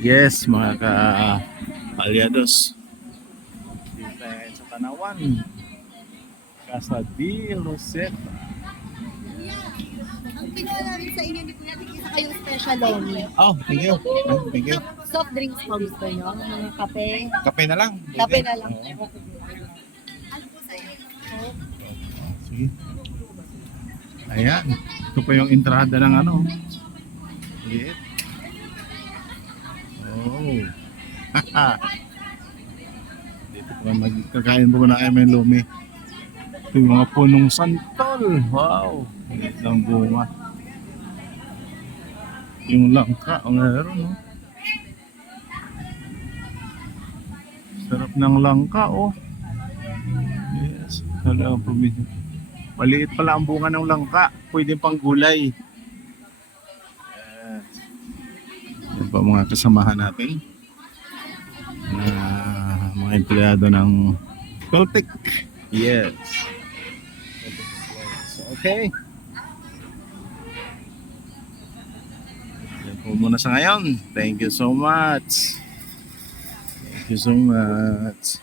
Yes, mga ka-aliados. Dito tayo sa Tanawan. Casa de Rosetta. Ang kinuha namin sa inyo, hindi po natin isa kayong special lomi. Oh, thank you. Thank you. Soft drinks po gusto nyo? Mga kape? Kape na lang. Kape na lang. Oo. Ano po sa inyo? Sige. Ayan. Ito pa yung entrada ng ano. Liit. Oh. Dito pa magkakain po na ay may lumi. Ito yung mga punong santol. Wow. Ang bunga. Yung langka. Ang meron, no? Sarap ng langka, oh. Yes. Talagang probinsya. Maliit pala ang bunga ng langka. Pwede pang gulay. Yes. Yan pa mga kasamahan natin. Mga empleyado ng Toltec. Yes. Okay. Yan po muna sa ngayon. Thank you so much. Thank you so much.